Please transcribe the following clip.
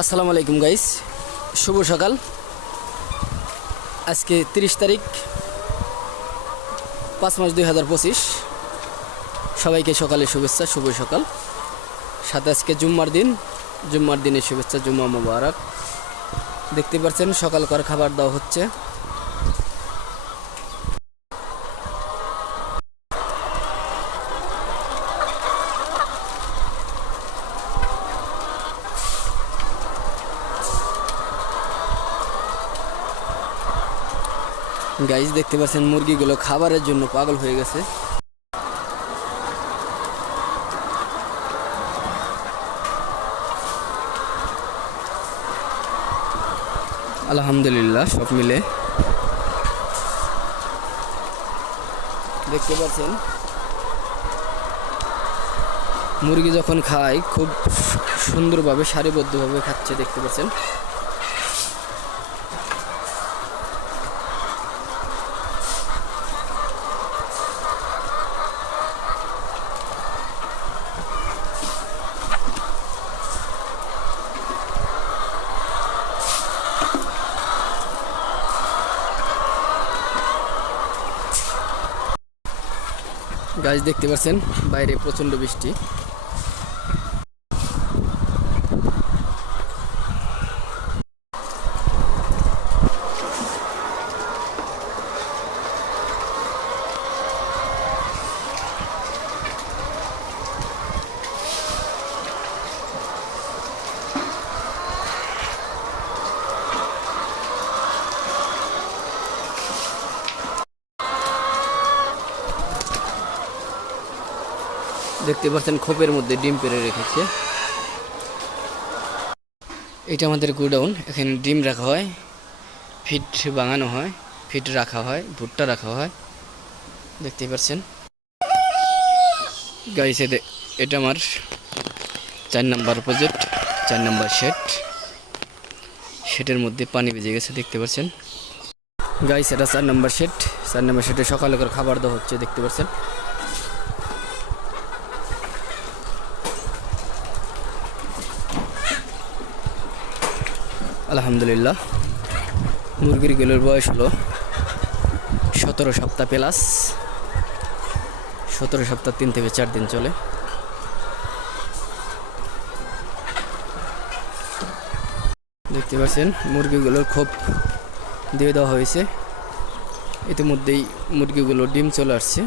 আসসালামু আলাইকুম গাইস শুভ সকাল। আজকে তিরিশ তারিখ, পাঁচ মাস দুই হাজার পঁচিশ। সবাইকে সকালে শুভেচ্ছা, শুভ সকাল। সাথে আজকে জুম্মার দিন। জুম্মার দিনের শুভেচ্ছা, জুম্মা মোবারক। দেখতে পাচ্ছেন সকাল করে খাবার দেওয়া হচ্ছে। গাইজ দেখতে পাচ্ছেন মুরগিগুলো খাবারের জন্য পাগল হয়ে গেছে। আলহামদুলিল্লাহ, সব মিলে। দেখতে পাচ্ছেন? মুরগি যখন খায়, খুব সুন্দরভাবে, সারিবদ্ধভাবে খাচ্ছে, দেখতে পাচ্ছেন? গাছ দেখতে পাচ্ছেন বাইরে প্রচণ্ড বৃষ্টি। দেখতে পাচ্ছেন খোপের মধ্যে ডিম পেরে রেখেছে। এটা আমাদের গোডাউন, এখানে ডিম রাখা হয়, ফিট বাঙানো হয়, ফিট রাখা হয়, ভুট্টা রাখা হয়। দেখতে পাচ্ছেন। গাইস এটা আমার চার নাম্বার প্রজেক্ট চার নাম্বার শেড শেডের মধ্যে পানি বেজে গেছে, দেখতে পাচ্ছেন। গাইস এটা চার নাম্বার শেড চার নাম্বার শেডে সকালে করে খাবার দেওয়া হচ্ছে, দেখতে পাচ্ছেন। আলহামদুলিল্লাহ। মুরগিরগুলোর বয়স হলো সতেরো সপ্তাহ প্লাস সতেরো সপ্তাহ তিন থেকে চার দিন চলে। দেখতে পাচ্ছেন, মুরগিগুলোর খোপ দিয়ে দেওয়া হয়েছে। ইতিমধ্যেই মুরগিগুলো ডিম চলে আসছে।